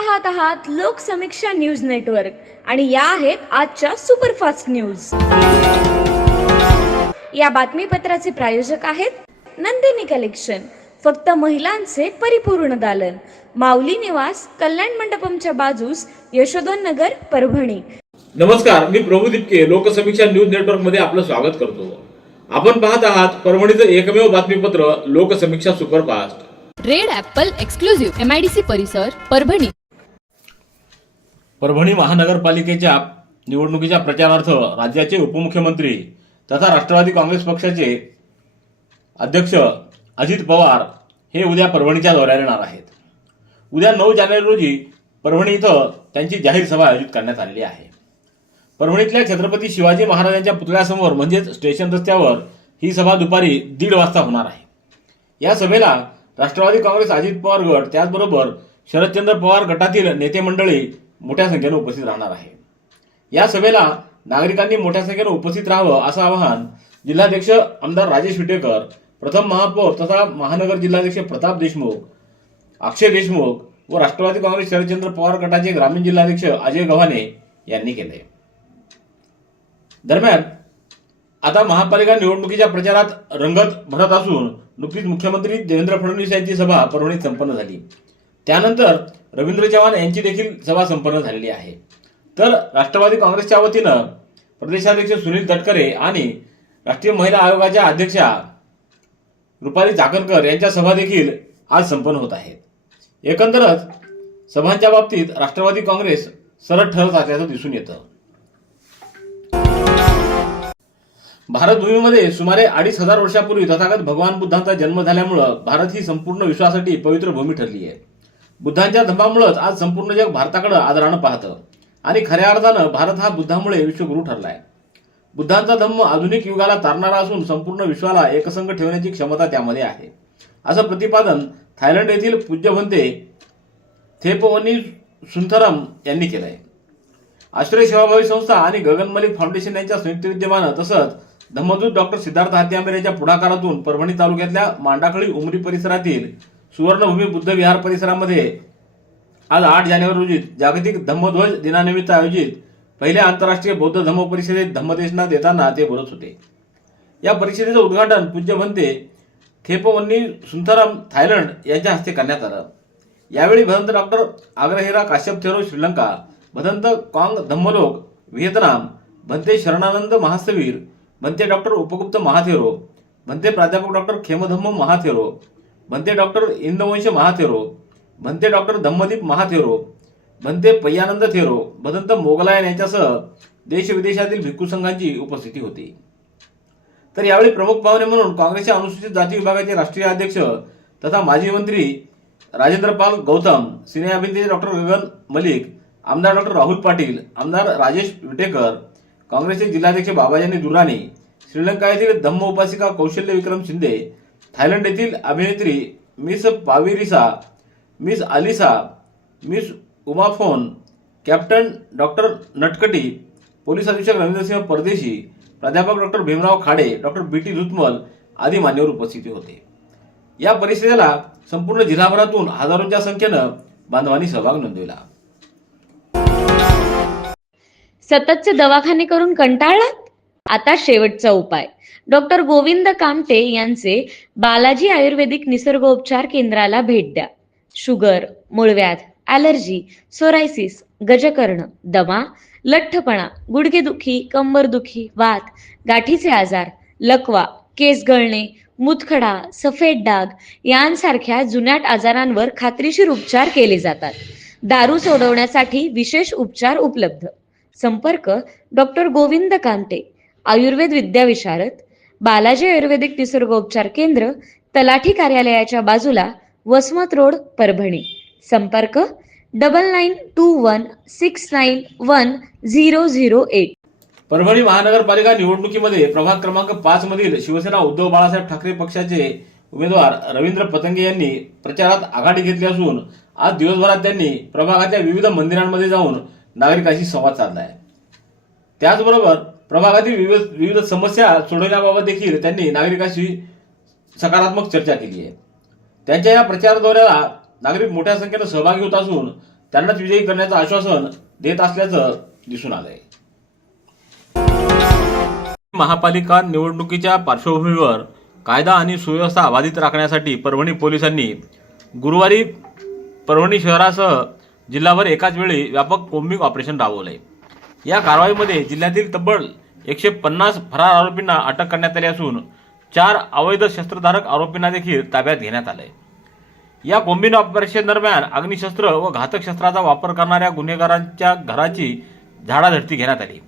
पाहत आहात Loksamiksha news network आणि या आहेत आजच्या सुपरफास्ट न्यूज। या बातमीपत्राचे प्रायोजक आहेत नंदिनी कलेक्शन, फक्त महिलांचे परिपूर्ण दालन, माऊली निवास, कल्याण मंडपमच्या बाजूस, यशोधन नगर, परभणी। नमस्कार, मी प्रभू दिपके लोकसमीक्षा न्यूज नेटवर्क मध्ये आपलं स्वागत करतो। आपण पाहत आहात परभणीचं एकमेव बातमीपत्र Loksamiksha superfast. Red Apple exclusive MIDC परिसर परभणी। परभणी महानगरपालिकेच्या निवडणुकीच्या प्रचारार्थ राज्याचे उपमुख्यमंत्री तथा राष्ट्रवादी काँग्रेस पक्षाचे अध्यक्ष अजित पवार हे उद्या परभणीच्या दौऱ्यावर येणार आहेत। उद्या 9 जानेवारी रोजी परभणी इथं त्यांची जाहीर सभा आयोजित करण्यात आलेली आहे। परभणीतल्या छत्रपती शिवाजी महाराजांच्या पुतळ्यासमोर म्हणजेच स्टेशन रस्त्यावर ही सभा दुपारी 1:30 वाजता होणार आहे। या सभेला राष्ट्रवादी काँग्रेस अजित पवार गट त्याचबरोबर शरदचंद्र पवार गटातील नेते मंडळी मोठ्या संख्येने उपस्थित राहणार आहे। या सभेला नागरिकांनी मोठ्या संख्येने उपस्थित राहावं असं आवाहन जिल्हाध्यक्ष आमदार राजेश विटेकर, प्रथम महापौर तथा महानगर जिल्हाध्यक्ष प्रताप देशमुख, अक्षय देशमुख व राष्ट्रवादी काँग्रेस शरदचंद्र पवार गटाचे ग्रामीण जिल्हाध्यक्ष अजय गव्हाणे यांनी केले। दरम्यान आता महापालिका निवडणुकीच्या प्रचारात रंगत भरत असून नुकतीच मुख्यमंत्री देवेंद्र फडणवीस यांची सभा परभणीत संपन्न झाली। त्यानंतर रवींद्र चव्हाण यांची देखील सभा संपन्न झालेली आहे। तर राष्ट्रवादी काँग्रेसच्या वतीनं प्रदेशाध्यक्ष सुनील तटकरे आणि राष्ट्रीय महिला आयोगाच्या अध्यक्षा रुपाली चाकणकर यांच्या सभा देखील आज संपन्न होत आहेत। एकंदरच सभांच्या बाबतीत राष्ट्रवादी काँग्रेस सरळ ठरत असल्याचं दिसून येतं। भारतभूमीमध्ये सुमारे 2,500 वर्षापूर्वी तथागत भगवान बुद्धांचा जन्म झाल्यामुळे भारत ही संपूर्ण विश्वासाठी पवित्र भूमी ठरली आहे। बुद्धांच्या धम्मामुळेच आज संपूर्ण जग भारताकडे आदरानं पाहतं आणि खऱ्या अर्थानं भारत हा बुद्धामुळे विश्वगुरु ठरलाय। बुद्धांचा धम्म आधुनिक युगाला तारणारा असून संपूर्ण विश्वाला एकसंघ ठेवण्याची क्षमता त्यामध्ये आहे, असं प्रतिपादन थायलंड येथील पूज्य भंते थेपवनी सुंथरम यांनी केलंय। आश्रय सेवाभावी संस्था आणि गगनमलिक फाउंडेशन यांच्या संयुक्त विद्यमानं तसंच धम्मदूत डॉक्टर सिद्धार्थ हात्यांबेर यांच्या पुढाकारातून परभणी तालुक्यातल्या मांडाखळी उमरी परिसरातील सुवर्णभूमी बुद्ध विहार परिसरामध्ये आज 8 जानेवारी रोजी जागतिक धम्मध्वज दिनानिमित्त आयोजित पहिल्या आंतरराष्ट्रीय बौद्ध धम्म परिषदेत धम्मदेशना देताना ते बोलत होते। या परिषदेचं उद्घाटन पूज्य भंते थेपवनी सुंथरम थायलंड यांच्या हस्ते करण्यात आलं। यावेळी भदंत डॉक्टर आग्रहेरा काश्यप थेरो श्रीलंका, भदंत काँग धम्मलोक व्हिएतनाम, भंते शरणानंद महासवीर, भंते डॉक्टर उपगुप्त महाथेरो, भंते प्राध्यापक डॉक्टर खेमधम्म महाथेरो, भंते डॉक्टर इंदवंश महाथेरो, भंते डॉक्टर धम्मदीप महाथेरो, भंते पय्यानंद थेरो, भदंत मोगलायन यांच्यासह देश विदेशातील भिक्खू संघांची उपस्थिती होती। तर यावेळी प्रमुख पाहुणे म्हणून काँग्रेसच्या अनुसूचित जाती विभागाचे राष्ट्रीय अध्यक्ष तथा माजी मंत्री राजेंद्रपाल गौतम, सिने अभिनेते डॉक्टर गगन मलिक, आमदार डॉक्टर राहुल पाटील, आमदार राजेश विटेकर, काँग्रेसचे जिल्हाध्यक्ष बाबाजानी दुर्राणी, श्रीलंका येथील धम्म उपासिका कौशल्य विक्रम शिंदे, थायलंड येथील अभिनेत्री miss Pavirisa, miss Alisa, miss Umaphon, captain doctor Natkati, police अधीक्षक रवींद्रसिंह परदेशी, प्राध्यापक doctor Bhimrao Khade, doctor BT Dhutmal आदी मान्यवर उपस्थित होते। या परिषदेला संपूर्ण जिल्हाभरातून हजारोंच्या संख्येनं बांधवांनी सहभाग नोंदवला। सततचे दवाखाने करून कंटाळलात? आता शेवटचा उपाय। डॉक्टर गोविंद कामटे यांचे बालाजी आयुर्वेदिक निसर्गोपचार केंद्राला भेट द्या। शुगर, मूळव्याध, ॲलर्जी, सोरायसिस, गजकर्ण, दमा, लठ्ठपणा, गुडघेदुखी, कंबरदुखी, वात, गाठीचे आजार, लकवा, केस गळणे, मूतखडा, सफेद डाग यांसारख्या जुनाट आजारांवर खात्रीशीर उपचार केले जातात। दारू सोडवण्यासाठी विशेष उपचार उपलब्ध। संपर्क डॉक्टर गोविंद कामटे, आयुर्वेद विद्याविशारद, बालाजी आयुर्वेदिक निसर्गोपचार केंद्र, तलाठी कार्यालयाच्या बाजूला, वसमत रोड, परभणी। संपर्क 9921691008। परभणी महानगरपालिका निवडणुकीमध्ये प्रभाग क्रमांक 5 मधील शिवसेना उद्धव बाळासाहेब ठाकरे पक्षाचे उमेदवार रवींद्र पतंगे यांनी प्रचारात आघाडी घेतली असून आज दिवसभरात त्यांनी प्रभागाच्या विविध मंदिरांमध्ये जाऊन नागरिकांशी संवाद साधलाय। त्याचबरोबर प्रभागातील विविध समस्या सोडवण्याबाबत देखील त्यांनी नागरिकांशी सकारात्मक चर्चा केली आहे। त्यांच्या या प्रचार दौऱ्याला नागरिक मोठ्या संख्येने सहभागी होत असून त्यांनाच विजयी करण्याचं आश्वासन देत असल्याचं दिसून आलंय. महापालिका निवडणुकीच्या पार्श्वभूमीवर कायदा आणि सुव्यवस्था बाधित राखण्यासाठी परभणी पोलिसांनी गुरुवारी परभणी शहरासह जिल्हाभर एकाच वेळी व्यापक कोम्बिंग ऑपरेशन राबवले. या कारवाईमध्ये जिल्ह्यातील तब्बल 150 फरार आरोपींना अटक करण्यात आली असून 4 अवैध शस्त्रधारक आरोपींना देखील ताब्यात घेण्यात आले. या कोम्बिंग ऑपरेशन दरम्यान अग्निशस्त्र व घातक शस्त्राचा वापर करणाऱ्या गुन्हेगारांच्या घराची झाडाझडती घेण्यात आली.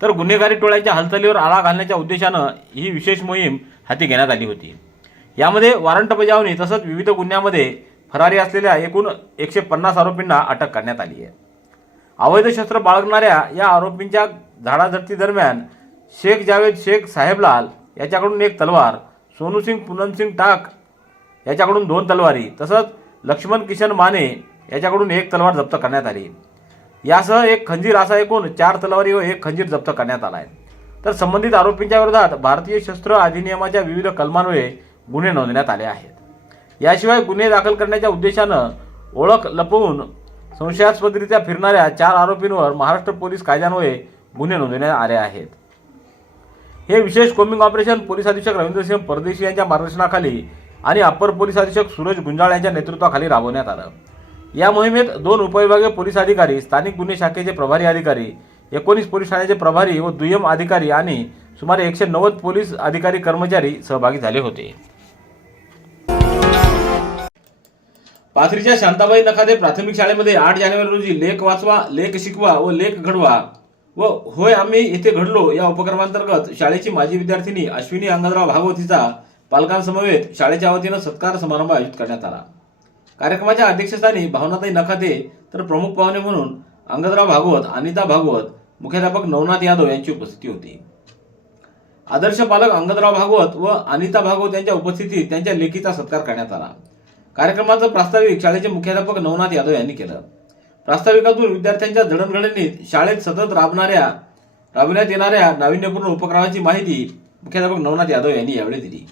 तर गुन्हेगारी टोळ्यांच्या हालचालीवर आळा घालण्याच्या उद्देशानं ही विशेष मोहीम हाती घेण्यात आली होती. यामध्ये वॉरंट बजावणी तसंच विविध गुन्ह्यामध्ये फरारी असलेल्या एकूण 150 आरोपींना अटक करण्यात आली आहे. अवैध शस्त्र बाळगणाऱ्या या आरोपींच्या झाडाझडती दरम्यान शेख जावेद शेख साहेबलाल याच्याकडून 1 तलवार, सोनूसिंग पूनमसिंग टाक याच्याकडून 2 तलवारी तसंच लक्ष्मण किशन माने याच्याकडून 1 तलवार जप्त करण्यात आली. यासह 1 खंजीर असा एकूण 4 तलवारी व 1 खंजीर जप्त करण्यात आला आहे. तर संबंधित आरोपींच्या विरोधात भारतीय शस्त्र अधिनियमाच्या विविध कलमान्वये गुन्हे नोंदवण्यात आले आहेत. याशिवाय गुन्हे दाखल करण्याच्या उद्देशानं ओळख लपवून संशयास्पदरित्या फिरणाऱ्या 4 आरोपींवर महाराष्ट्र पोलीस कायद्यान्वये गुन्हे नोंदवण्यात आले आहेत. हे विशेष कोम्बिंग ऑपरेशन पोलीस अधीक्षक रवींद्रसिंह परदेशी यांच्या मार्गदर्शनाखाली आणि अप्पर पोलीस अधीक्षक सूरज गुंजाळ यांच्या नेतृत्वाखाली राबवण्यात आलं. या मोहिमेत 2 उपविभागीय पोलीस अधिकारी, स्थानिक गुन्हे शाखेचे प्रभारी अधिकारी, 19 पोलीस ठाण्याचे प्रभारी व दुय्यम अधिकारी आणि सुमारे 190 पोलीस अधिकारी कर्मचारी सहभागी झाले होते. पाथरीच्या शांताबाई नखाते प्राथमिक शाळेमध्ये 8 जानेवारी रोजी लेख वाचवा, लेख शिकवा व लेख घडवा व होय आम्ही येथे घडलो या उपक्रमांतर्गत शाळेची माजी विद्यार्थिनी अश्विनी अंगदराव भागवत हिचा पालकांसमवेत शाळेच्या वतीनं सत्कार समारंभ आयोजित करण्यात आला. कार्यक्रमाच्या अध्यक्षस्थानी भावनाताई नखाते तर प्रमुख पाहुणे म्हणून अंगदराव भागवत, अनिता भागवत, मुख्याध्यापक नवनाथ यादव यांची उपस्थिती होती. आदर्श पालक अंगदराव भागवत व अनिता भागवत यांच्या उपस्थितीत त्यांच्या लेखीचा सत्कार करण्यात आला. कार्यक्रमाचं प्रास्ताविक शाळेचे मुख्याध्यापक नवनाथ यादव यांनी केलं. प्रास्ताविकातून विद्यार्थ्यांच्या जडणघडणीत शाळेत सतत राबविण्यात येणाऱ्या नाविन्यपूर्ण उपक्रमाची माहिती मुख्याध्यापक नवनाथ यादव यांनी यावेळी दिली.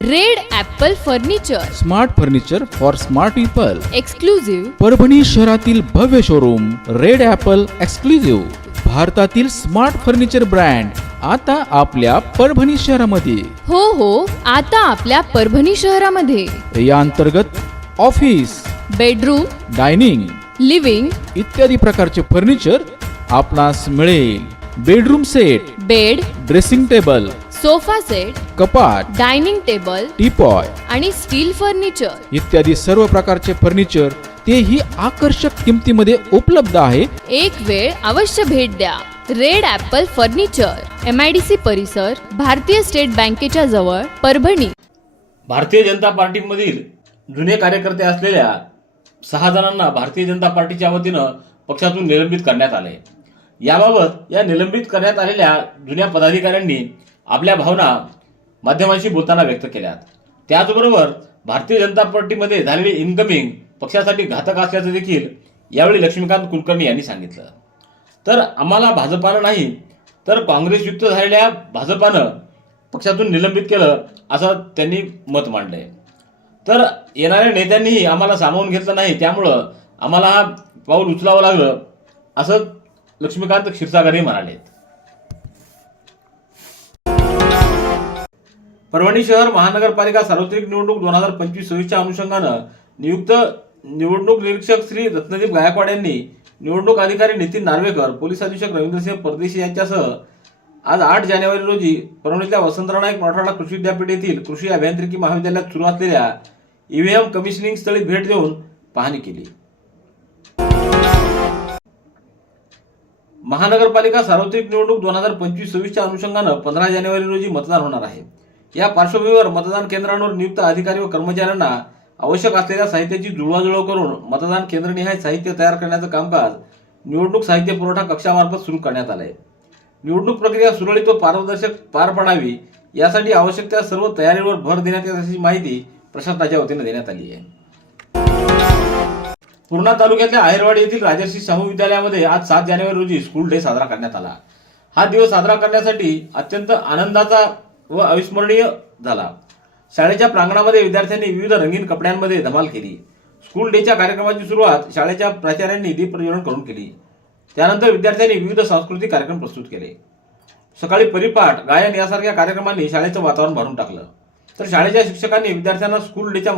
Red Apple furniture, smart furniture for smart people. Exclusive Parbhani शहरातील भव्य शोरूम रेड ॲपल एक्सक्लुझिव्ह, भारतातील स्मार्ट फर्निचर ब्रँड आता आपल्या परभणी शहरामध्ये. हो आता आपल्या परभणी शहरामध्ये. या अंतर्गत ऑफिस, बेडरूम, डायनिंग, लिव्हिंग इत्यादी प्रकारचे फर्निचर आपणास मिळेल. Bedroom set, bed, dressing table, sofa set, कपाट, डायनिंग टेबल टीपॉय आणि स्टील फर्निचर इत्यादी सर्व प्रकारचे फर्निचर तेही आकर्षक किमतीमध्ये उपलब्ध आहे. एक वेळ अवश्य भेट द्या. रेड ॲपल फर्निचर, MIDC परिसर, भारतीय स्टेट बँकेच्या जवळ, परभणी. भारतीय जनता पार्टीमधील जुने कार्यकर्ते असलेल्या 6 जणांना भारतीय जनता पार्टीच्या वतीनं पक्षातून निलंबित करण्यात आले. याबाबत या निलंबित करण्यात आलेल्या जुन्या पदाधिकाऱ्यांनी आपल्या भावना माध्यमांशी बोलताना व्यक्त केल्यात. त्याचबरोबर भारतीय जनता पार्टीमध्ये झालेली इनकमिंग पक्षासाठी घातक असल्याचं देखील यावेळी लक्ष्मीकांत कुलकर्णी यांनी सांगितलं. तर आम्हाला भाजपानं नाही तर काँग्रेसयुक्त झालेल्या भाजपानं पक्षातून निलंबित केलं असं त्यांनी मत मांडलंय. तर येणाऱ्या नेत्यांनीही आम्हाला सामावून घेतलं नाही, त्यामुळं आम्हाला हा पाऊल उचलावं लागलं असं लक्ष्मीकांत क्षीरसागर म्हणाले. परभणी शहर महानगरपालिका सार्वत्रिक निवडणूक 2025-26च्या अनुषंगानं नियुक्त निवडणूक निरीक्षक श्री रत्नदीप गायकवाड यांनी निवडणूक अधिकारी नितीन नार्वेकर, पोलीस अधीक्षक रवींद्रसिंह परदेशी यांच्यासह आज 8 जानेवारी रोजी परभणीतल्या वसंतराव नाईक मराठवाडा कृषी विद्यापीठ येथील कृषी अभियांत्रिकी महाविद्यालयात सुरू असलेल्या ईव्हीएम कमिशनिंग स्थळी भेट देऊन पाहणी केली. महानगरपालिका सार्वत्रिक निवडणूक 2025-26च्या अनुषंगानं 15 जानेवारी रोजी मतदान होणार आहे. या पार्श्वभूमीवर मतदान केंद्रांवर नियुक्त अधिकारी व कर्मचाऱ्यांना आवश्यक असलेल्या साहित्याची जुळवाजुळव करून मतदान केंद्रनिहाय साहित्य तयार करण्याचं कामकाज निवडणूक साहित्य पुरवठा कक्षामार्फत सुरू करण्यात आलंय. निवडणूक प्रक्रिया सुरळीत व पारदर्शक पार पडावी यासाठी आवश्यक त्या सर्व तयारीवर भर देण्यात येत असल्याची माहिती प्रशासनाच्या वतीने देण्यात आली आहे. पूर्णा तालुक्यातल्या आहेरवाडी येथील राजर्षी शाहू विद्यालयामध्ये आज 7 जानेवारी रोजी स्कूल डे साजरा करण्यात आला. हा दिवस साजरा करण्यासाठी अत्यंत आनंदाचा व अविस्मरणीय झाला. शाळेच्या प्रांगणामध्ये विद्यार्थ्यांनी विविध रंगीन कपड्यांमध्ये धमाल केली. स्कूल डेच्या कार्यक्रमाची सुरुवात शाळेच्या प्राचार्यांनी दीप प्रज्वलन करून केली. त्यानंतर विद्यार्थ्यांनी विविध सांस्कृतिक कार्यक्रम प्रस्तुत केले. सकाळी परिपाठ, गायन यासारख्या कार्यक्रमांनी शाळेचं वातावरण भरून टाकलं. तर शाळेच्या शिक्षकांनी विद्यार्थ्यांना स्कूल डेच्या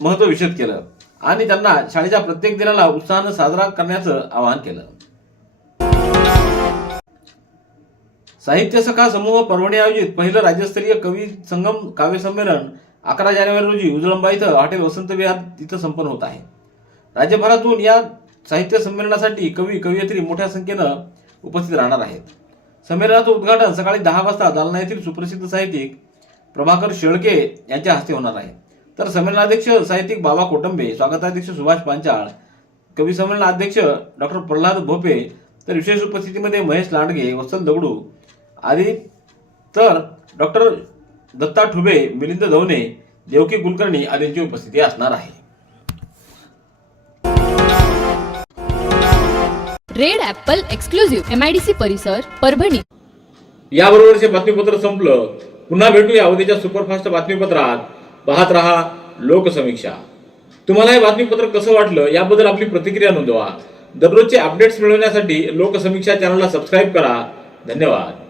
महत्त्व विशद केलं आणि त्यांना शाळेच्या प्रत्येक दिनाला उत्साहानं साजरा करण्याचं आवाहन केलं. साहित्य सखा समूह परभणी आयोजित पहिलं राज्यस्तरीय कवी संगम काव्य संमेलन 11 जानेवारी रोजी उजळंबा इथं हॉटेल वसंत विहार इथं संपन्न होत आहे. राज्यभरातून या साहित्य संमेलनासाठी कवी कवयित्री मोठ्या संख्येनं उपस्थित राहणार आहेत. संमेलनाचं उद्घाटन सकाळी 10 वाजता जालना येथील सुप्रसिद्ध साहित्यिक प्रभाकर शेळके यांच्या हस्ते होणार आहे. तर संमेलनाध्यक्ष साहित्यिक बाबा कोटंबे, स्वागताध्यक्ष सुभाष पांचाळ, कवी संमेलनाध्यक्ष डॉक्टर प्रल्हाद भोपे, तर विशेष उपस्थितीमध्ये महेश लांडगे, वत्सल दगडू आदी, तर डॉक्टर दत्ता ठुबे, मिलिंद धवने, देवकी कुलकर्णी आदींची उपस्थिती असणार आहे. रेड ॲपल एक्सक्लुझिव्ह MIDC परिसर परभणी. याबरोबरचे बातमीपत्र संपलं. पुन्हा भेटूया उद्याच्या सुपरफास्ट बातमीपत्रात. पाहत रहा लोकसमीक्षा. तुम्हाला हे बातमीपत्र कसं वाटलं याबद्दल आपली प्रतिक्रिया नोंदवा. दररोजचे अपडेट्स मिळवण्यासाठी लोकसमीक्षा चॅनलला सबस्क्राईब करा. धन्यवाद.